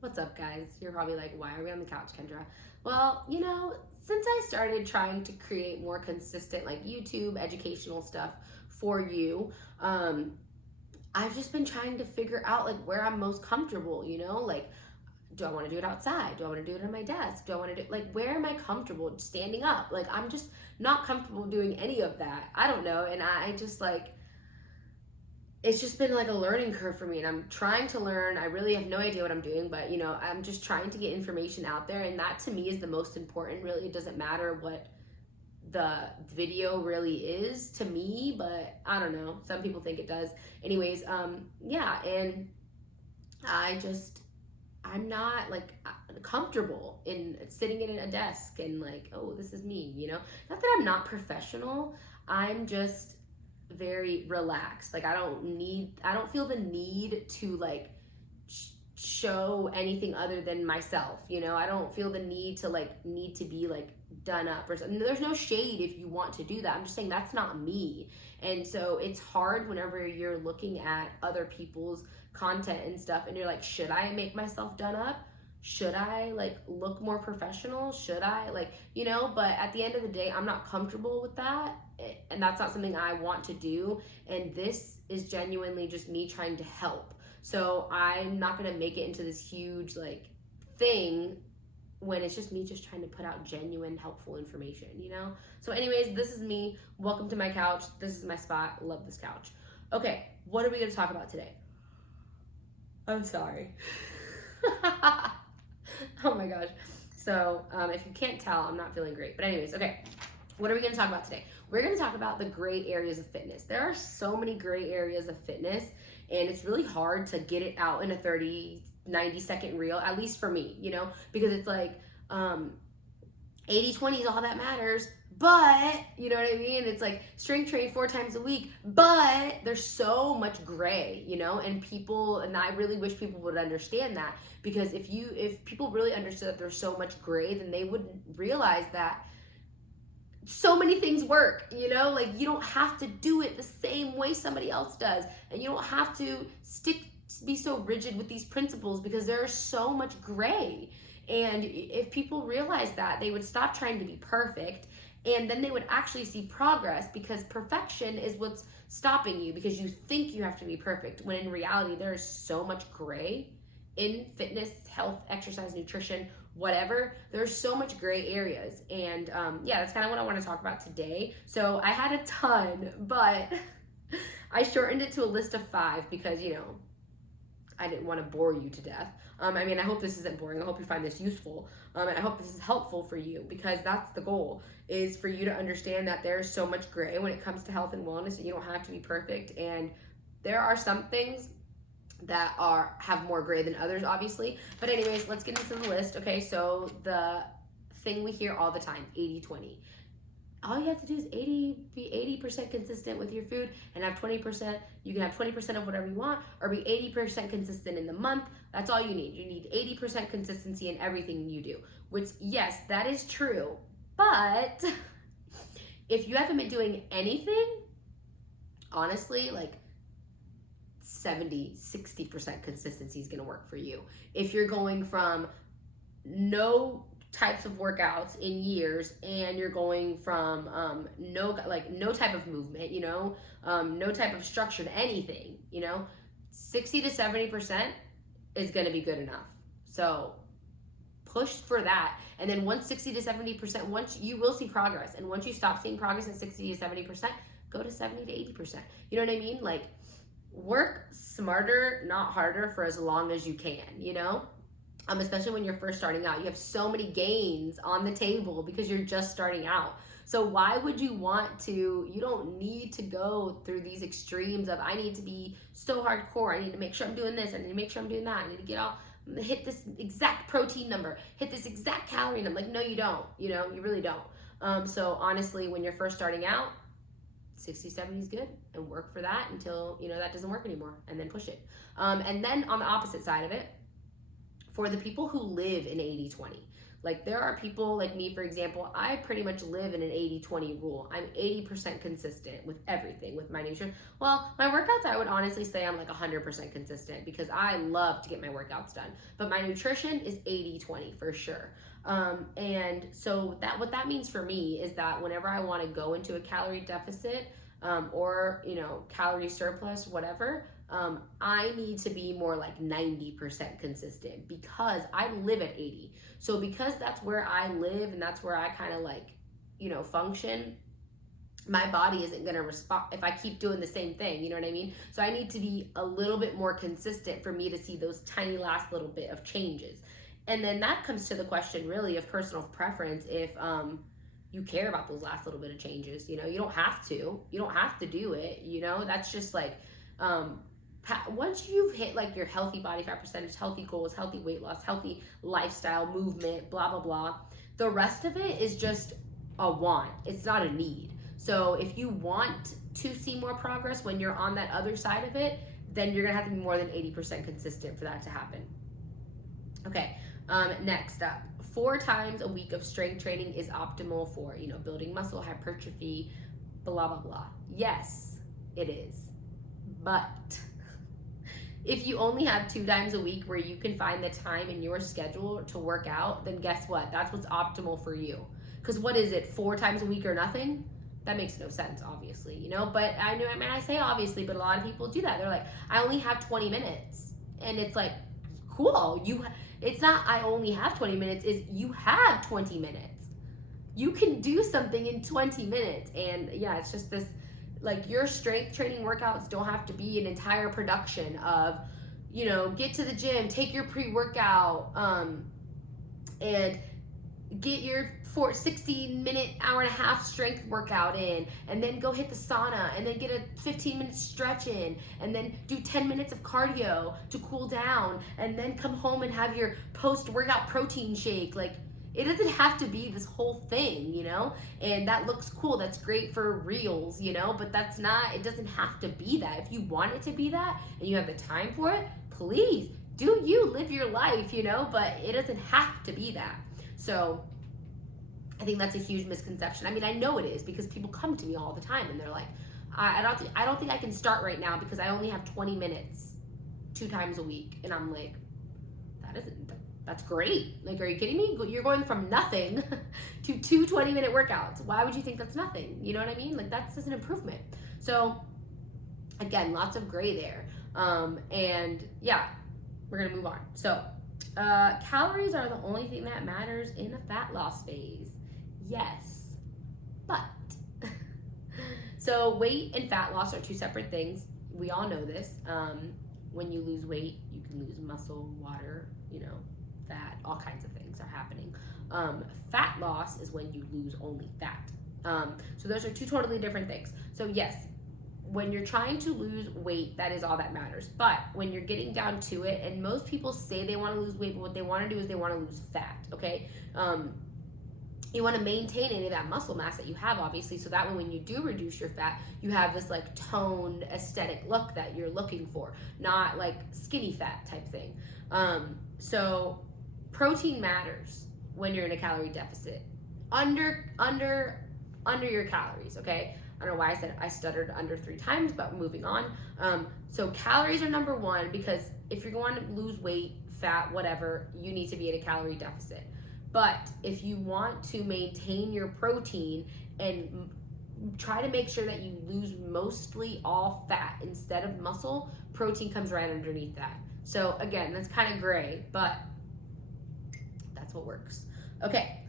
What's up, guys? You're probably like, why are we on the couch, Kendra? Well, since I started trying to create more consistent, like YouTube educational stuff for you, I've just been trying to figure out like where I'm most comfortable, like, do I want to do it outside? Do I want to do it on my desk? Do I want to do like where am I comfortable standing up? Like I'm just not comfortable doing any of that. I don't know. And I just like it's just been like a learning curve for me, and I'm trying to learn. I really have no idea what I'm doing, but I'm just trying to get information out there, and that to me is the most important. Really, it doesn't matter what the video really is to me, but I don't know, some people think it does. Anyways, yeah. And I'm not like comfortable in sitting at a desk and like, oh, this is me, not that I'm not professional. I'm just very relaxed. Like I don't feel the need to like show anything other than myself. I don't feel the need to be like done up or something. There's no shade if you want to do that. I'm just saying that's not me. And so it's hard whenever you're looking at other people's content and stuff and you're like, should I make myself done up? Should I like look more professional? Should I but at the end of the day, I'm not comfortable with that, and that's not something I want to do. And this is genuinely just me trying to help. So I'm not going to make it into this huge like thing when it's just me just trying to put out genuine helpful information. So anyways, this is me. Welcome to my couch. This is my spot. Love this couch. Okay, what are we going to talk about today? I'm sorry. Oh my gosh. So if you can't tell, I'm not feeling great. But anyways, okay. What are we going to talk about today? We're going to talk about the gray areas of fitness. There are so many gray areas of fitness, and it's really hard to get it out in a 90-second reel, at least for me, because it's like 80-20 is all that matters, but you know what I mean? It's like strength train 4 times a week, but there's so much gray, and I really wish people would understand that, because if people really understood that there's so much gray, then they would realize that so many things work, like you don't have to do it the same way somebody else does, and you don't have to be so rigid with these principles, because there's so much gray. And if people realize that, they would stop trying to be perfect, and then they would actually see progress, because perfection is what's stopping you, because you think you have to be perfect, when in reality there is so much gray in fitness, health, exercise, nutrition, whatever. There's so much gray areas. And yeah, that's kind of what I want to talk about today. So I had a ton, but I shortened it to a list of 5 because I didn't want to bore you to death. I hope this isn't boring. I hope you find this useful. And I hope this is helpful for you, because that's the goal, is for you to understand that there's so much gray when it comes to health and wellness, and you don't have to be perfect. And there are some things that have more gray than others, obviously. But anyways, let's get into the list. Okay, so the thing we hear all the time, 80-20. All you have to do is be 80% consistent with your food and have 20%. You can have 20% of whatever you want, or be 80% consistent in the month. That's all you need. You need 80% consistency in everything you do, which, yes, that is true. But if you haven't been doing anything, honestly, like 70-60% consistency is going to work for you. If you're going from no types of workouts in years, and you're going from no type of movement, no type of structure to anything, 60-70% is going to be good enough. So push for that. And then once 60-70%, once you will see progress, and once you stop seeing progress at 60-70%, go to 70-80%. You know what I mean? Like, work smarter, not harder, for as long as you can, especially when you're first starting out. You have so many gains on the table because you're just starting out. So why would you want to? You don't need to go through these extremes of, I need to be so hardcore, I need to make sure I'm doing this, I need to make sure I'm doing that, I need to hit this exact protein number, hit this exact calorie number. Like, no, you don't. You really don't. So honestly, when you're first starting out, 60-70 is good, and work for that until that doesn't work anymore, and then push it. And then on the opposite side of it, For the people who live in 80-20. Like there are people like me, for example, I pretty much live in an 80-20 rule. I'm 80% consistent with everything, with my nutrition. Well, my workouts, I would honestly say I'm like 100% consistent because I love to get my workouts done. But my nutrition is 80-20 for sure. And so what that means for me is that whenever I want to go into a calorie deficit, or calorie surplus, whatever, I need to be more like 90% consistent because I live at 80. So because that's where I live and that's where I kind of like, function, my body isn't going to respond if I keep doing the same thing, you know what I mean? So I need to be a little bit more consistent for me to see those tiny last little bit of changes. And then that comes to the question really of personal preference. If you care about those last little bit of changes, you don't have to do it, that's just like, once you've hit like your healthy body fat percentage, healthy goals, healthy weight loss, healthy lifestyle, movement, blah, blah, blah, the rest of it is just a want. It's not a need. So if you want to see more progress when you're on that other side of it, then you're gonna have to be more than 80% consistent for that to happen. Okay, next up, 4 times a week of strength training is optimal for, building muscle, hypertrophy, blah, blah, blah. Yes, it is. But if you only have 2 times a week where you can find the time in your schedule to work out, then guess what? That's what's optimal for you. Because what is it, 4 times a week or nothing? That makes no sense, obviously, But I say obviously, but a lot of people do that. They're like, I only have 20 minutes. And it's like, cool. It's not I only have 20 minutes, is you have 20 minutes. You can do something in 20 minutes. And yeah, it's just this, like your strength training workouts don't have to be an entire production of, get to the gym, take your pre-workout, and get your 60-minute, hour and a half strength workout in, and then go hit the sauna, and then get a 15-minute stretch in, and then do 10 minutes of cardio to cool down, and then come home and have your post-workout protein shake. Like, it doesn't have to be this whole thing, and that looks cool. That's great for reels, but it doesn't have to be that. If you want it to be that and you have the time for it, please do you live your life, but it doesn't have to be that. So I think that's a huge misconception. I mean, I know it is because people come to me all the time and they're like, I don't think I can start right now because I only have 20 minutes 2 times a week. And I'm like, that's great. Like, are you kidding me? You're going from nothing to 2 20-minute workouts. Why would you think that's nothing? You know what I mean? Like, that's just an improvement. So again, lots of gray there. And yeah, we're gonna move on. So calories are the only thing that matters in a fat loss phase. Yes, but so weight and fat loss are 2 separate things. We all know this. When you lose weight, you can lose muscle, water, fat, all kinds of things are happening. Fat loss is when you lose only fat. So those are 2 totally different things. So yes, when you're trying to lose weight, that is all that matters. But when you're getting down to it, and most people say they want to lose weight, but what they want to do is they want to lose fat, okay? You want to maintain any of that muscle mass that you have, obviously, so that way when you do reduce your fat, you have this like toned aesthetic look that you're looking for, not like skinny fat type thing. So protein matters when you're in a calorie deficit. Under your calories, okay? I don't know why I stuttered under 3 times, but moving on. So calories are number 1 because if you're going to lose weight, fat, whatever, you need to be at a calorie deficit. But if you want to maintain your protein and try to make sure that you lose mostly all fat instead of muscle, protein comes right underneath that. So again, that's kind of gray, but that's what works. Okay,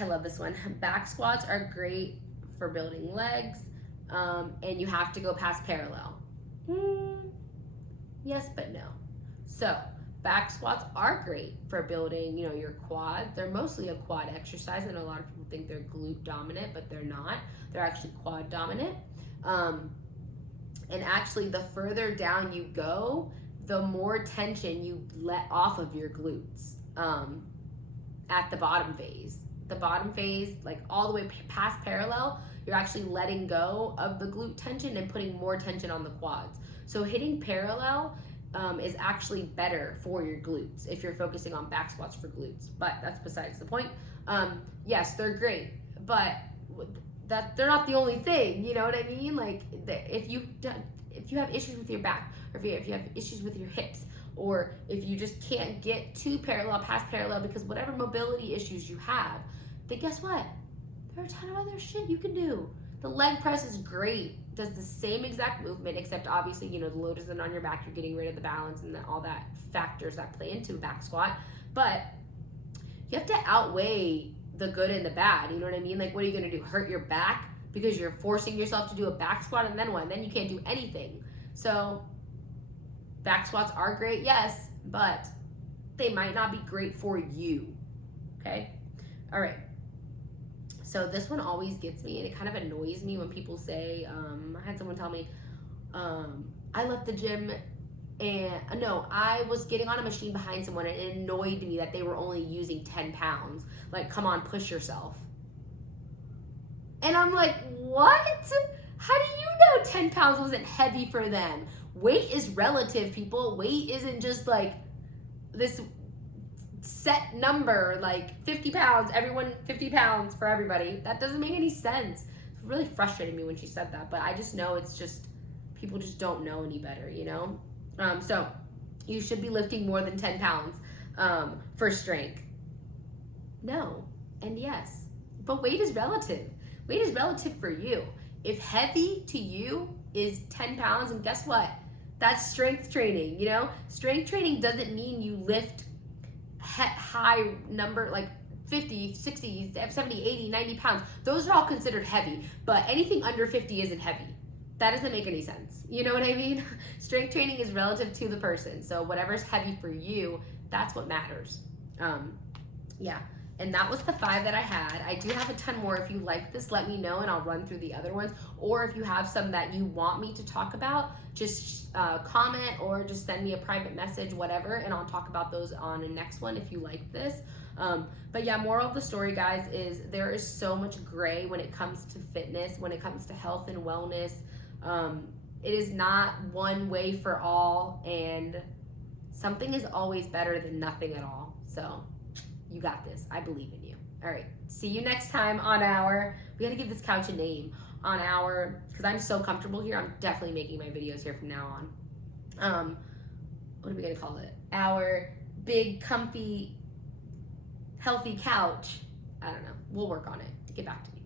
I love this one. Back squats are great for building legs, and you have to go past parallel. Yes, but no. So back squats are great for building, your quad. They're mostly a quad exercise, and a lot of people think they're glute dominant, but they're not. They're actually quad dominant. And actually, the further down you go, the more tension you let off of your glutes at the bottom phase. The bottom phase, like all the way past parallel, you're actually letting go of the glute tension and putting more tension on the quads. So hitting parallel is actually better for your glutes if you're focusing on back squats for glutes. But that's besides the point. Yes, they're great, but that they're not the only thing. You know what I mean? Like if you have issues with your back, or if you have issues with your hips, or if you just can't get to parallel, past parallel, because whatever mobility issues you have, then guess what? There are a ton of other shit you can do. The leg press is great. Does the same exact movement, except obviously, you know, the load isn't on your back. You're getting rid of the balance and all that factors that play into a back squat. But you have to outweigh the good and the bad. You know what I mean? Like, what are you going to do? Hurt your back because you're forcing yourself to do a back squat, and then what? And then you can't do anything. So back squats are great, yes, but they might not be great for you. Okay? All right. So this one always gets me, and it kind of annoys me when people say, I had someone tell me, I left the gym and no, I was getting on a machine behind someone, and it annoyed me that they were only using 10 pounds. Like, come on, push yourself. And I'm like, what? How do you know 10 pounds wasn't heavy for them? Weight is relative, people. Weight isn't just like this set number, like 50 pounds, everyone 50 pounds for everybody. That doesn't make any sense. It really frustrated me when she said that, but I just know it's just, people just don't know any better, you know? So you should be lifting more than 10 pounds for strength. No, and yes, but weight is relative. Weight is relative for you. If heavy to you is 10 pounds, and guess what? That's strength training, you know? Strength training doesn't mean you lift high number, like 50, 60, 70, 80, 90 pounds. Those are all considered heavy, but anything under 50 isn't heavy. That doesn't make any sense. You know what I mean? Strength training is relative to the person. So whatever's heavy for you, that's what matters. Yeah. And that was the 5 that I had. I do have a ton more. If you like this, let me know, and I'll run through the other ones. Or if you have some that you want me to talk about, just comment or just send me a private message, whatever, and I'll talk about those on the next one if you like this. But yeah, moral of the story, guys, is there is so much gray when it comes to fitness, when it comes to health and wellness. It is not one way for all, and something is always better than nothing at all. So you got this. I believe in you. All right. See you next time on our, we got to give this couch a name, on our, because I'm so comfortable here, I'm definitely making my videos here from now on. What are we going to call it? Our big, comfy, healthy couch. I don't know. We'll work on it. Get back to me.